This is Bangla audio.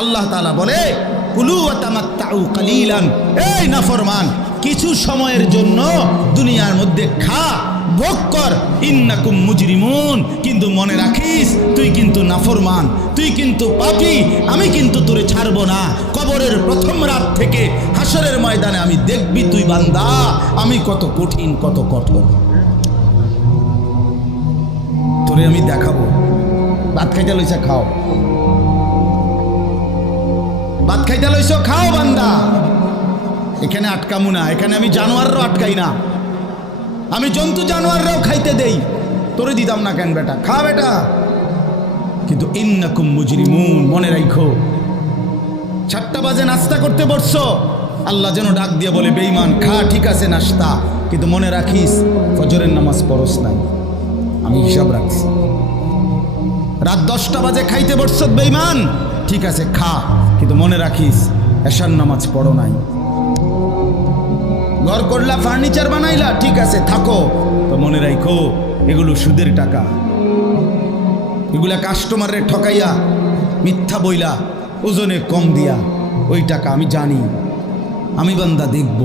আল্লাহ তাআলা বলে কুলু ওয়া তামাত্তাউ কালিলান, এই নাফরমান কিছু সময়ের জন্য দুনিয়ার মধ্যে খা, ভোগ কর, ইন্নাকুম মুজরিমুন, কিন্তু মনে রাখিস তুই কিন্তু নাফরমান, তুই কিন্তু পাপী, আমি কিন্তু তোরে ছাড়বো না। কবরের প্রথম রাত থেকে হাসরের ময়দানে আমি দেখবি তুই বান্দা আমি কত কঠিন কত কঠোর, তোরে আমি দেখাবো। ভাত খাইতে লইছে খাও, ভাত খাইতে লইছ খাও বান্দা, এখানে আটকামু না, এখানে আমি জানোয়াররাও আটকাই না, আমি জন্তু জানোয়াররাও খাইতে দেই, তোরে দিতাম না কেন বেটা, খা বেটা। কিন্তু ইন্নাকুম মুজরিমুন, মনে রাখো 7টা বাজে নাস্তা করতে বসছো, আল্লাহ যেন ডাক দিয়ে বলে বেঈমান খা, ঠিক আছে নাস্তা, কিন্তু মনে রাখিস ফজরের নামাজ পড়স নাই, আমি হিসাব রাখছি। রাত 10টা বাজে খাইতে বসছো বেঈমান, ঠিক আছে খা, কিন্তু মনে রাখিস এশার নামাজ পড়ো নাই। ঘর করলা, ফার্নিচার বানাইলা, ঠিক আছে থাকো, তো মনে রাখো এগুলো সুদের টাকা, এগুলা কাস্টমারে ঠকাইয়া মিথ্যা বইলা ওজনে কম দিয়া ওই টাকা আমি জানি, আমি বান্দা দেখব।